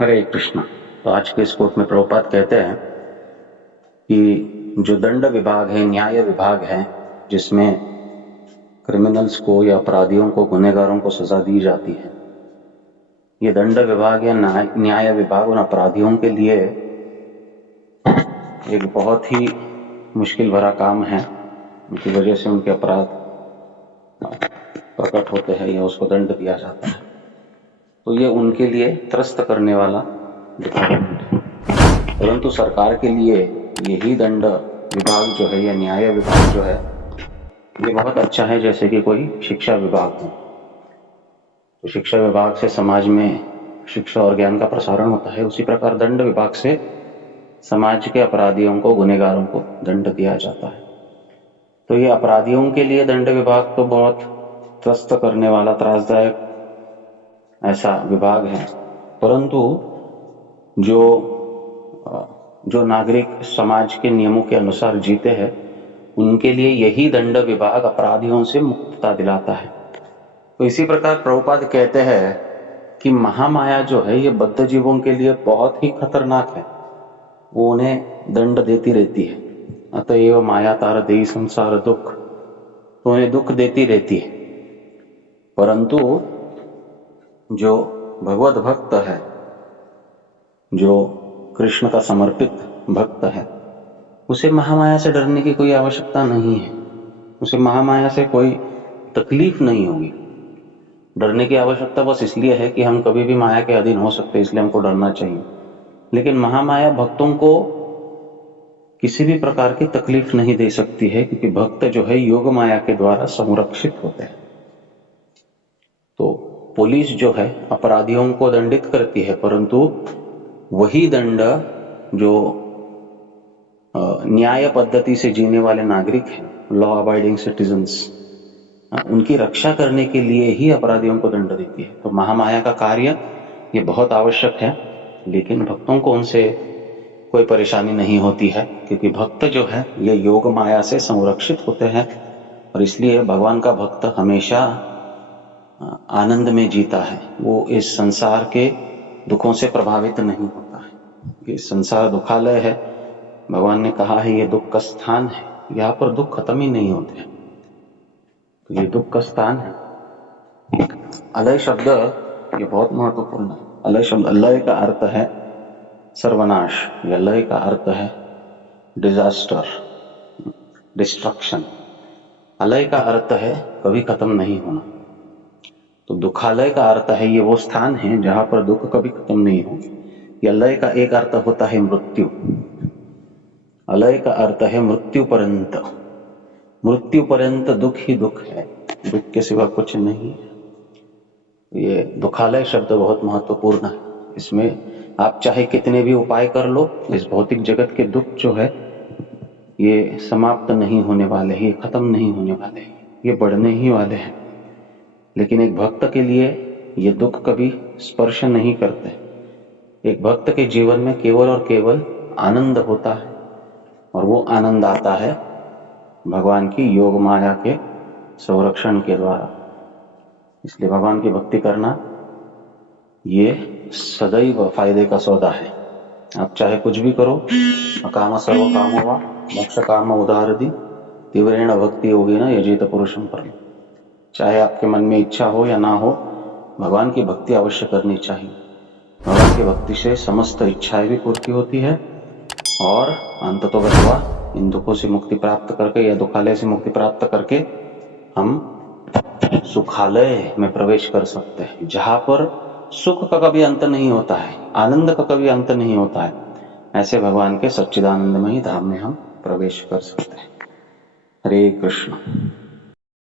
हरे कृष्ण। तो आज के इस कोट में प्रभुपाद कहते हैं कि जो दंड विभाग है, न्याय विभाग है, जिसमें क्रिमिनल्स को या अपराधियों को, गुनहगारों को सजा दी जाती है, ये दंड विभाग या न्याय विभाग उन अपराधियों के लिए एक बहुत ही मुश्किल भरा काम है। उनकी वजह से उनके अपराध प्रकट होते हैं या उसको दंड दिया जाता है। तो ये उनके लिए त्रस्त करने वाला डिपार्टमेंट है। परंतु सरकार के लिए यही दंड विभाग जो है या न्याय विभाग जो है, ये बहुत अच्छा है। जैसे कि कोई शिक्षा विभाग हो, तो शिक्षा विभाग से समाज में शिक्षा और ज्ञान का प्रसारण होता है, उसी प्रकार दंड विभाग से समाज के अपराधियों को, गुनहगारों को दंड दिया जाता है। तो ये अपराधियों के लिए दंड विभाग तो बहुत त्रस्त करने वाला, त्रासदायक ऐसा विभाग है। परंतु जो नागरिक समाज के नियमों के अनुसार जीते हैं, उनके लिए यही दंड विभाग अपराधियों से मुक्तता दिलाता है। तो इसी प्रकार प्रभुपाद कहते हैं कि महामाया जो है, ये बद्ध जीवों के लिए बहुत ही खतरनाक है। वो उन्हें दंड देती रहती है। अतएव माया तार देई संसार दुख, तो उन्हें दुख देती रहती है। परंतु जो भगवत भक्त है, जो कृष्ण का समर्पित भक्त है, उसे महामाया से डरने की कोई आवश्यकता नहीं है। उसे महामाया से कोई तकलीफ नहीं होगी। डरने की आवश्यकता बस इसलिए है कि हम कभी भी माया के अधीन हो सकते हैं, इसलिए हमको डरना चाहिए। लेकिन महामाया भक्तों को किसी भी प्रकार की तकलीफ नहीं दे सकती है, क्योंकि भक्त जो है योग माया के द्वारा संरक्षित होते हैं। तो पुलिस जो है अपराधियों को दंडित करती है, परंतु वही दंड जो न्याय पद्धति से जीने वाले नागरिक हैं, लॉ अबाइडिंग सिटीजन्स, उनकी रक्षा करने के लिए ही अपराधियों को दंड देती है। तो महामाया का कार्य ये बहुत आवश्यक है, लेकिन भक्तों को उनसे कोई परेशानी नहीं होती है, क्योंकि भक्त जो है ये योग माया से संरक्षित होते हैं। और इसलिए भगवान का भक्त हमेशा आनंद में जीता है। वो इस संसार के दुखों से प्रभावित नहीं होता है। ये संसार दुखालय है। भगवान ने कहा है ये दुख का स्थान है, यहाँ पर दुख खत्म ही नहीं होते हैं। तो ये दुख का स्थान है। अलय शब्द ये बहुत महत्वपूर्ण है। अलय शब्द, अलय का अर्थ है सर्वनाश, या लय का अर्थ है डिजास्टर, डिस्ट्रक्शन। अलय का अर्थ है कभी खत्म नहीं होना। तो दुखालय का अर्थ है ये वो स्थान है जहां पर दुख कभी खत्म नहीं होंगे। या लय का एक अर्थ होता है मृत्यु। अलय का अर्थ है मृत्यु पर्यंत। मृत्यु पर्यंत दुख ही दुख है, दुख के सिवा कुछ नहीं है। ये दुखालय शब्द बहुत महत्वपूर्ण है। इसमें आप चाहे कितने भी उपाय कर लो, इस भौतिक जगत के दुख जो है ये समाप्त नहीं होने वाले, ये खत्म नहीं होने वाले, ये बढ़ने ही वाले हैं। लेकिन एक भक्त के लिए ये दुख कभी स्पर्श नहीं करते। एक भक्त के जीवन में केवल और केवल आनंद होता है, और वो आनंद आता है भगवान की योग माया के संरक्षण के द्वारा। इसलिए भगवान की भक्ति करना ये सदैव फायदे का सौदा है। आप चाहे कुछ भी करो, अकाम सर्व कामो वा मोक्ष काम उदारदि तीव्रेण भक्ति होगी ना यजेत पुरुषम परम। चाहे आपके मन में इच्छा हो या ना हो, भगवान की भक्ति अवश्य करनी चाहिए। भगवान की भक्ति से समस्त इच्छाएं भी पूर्ति होती है, और अंततोगत्वा इन दुखों से मुक्ति प्राप्त करके या दुखालय से मुक्ति प्राप्त करके हम सुखालय में प्रवेश कर सकते हैं, जहां पर सुख का कभी अंत नहीं होता है, आनंद का कभी अंत नहीं होता है। ऐसे भगवान के सच्चिदानंदमयी धाम में हम प्रवेश कर सकते हैं। हरे कृष्ण।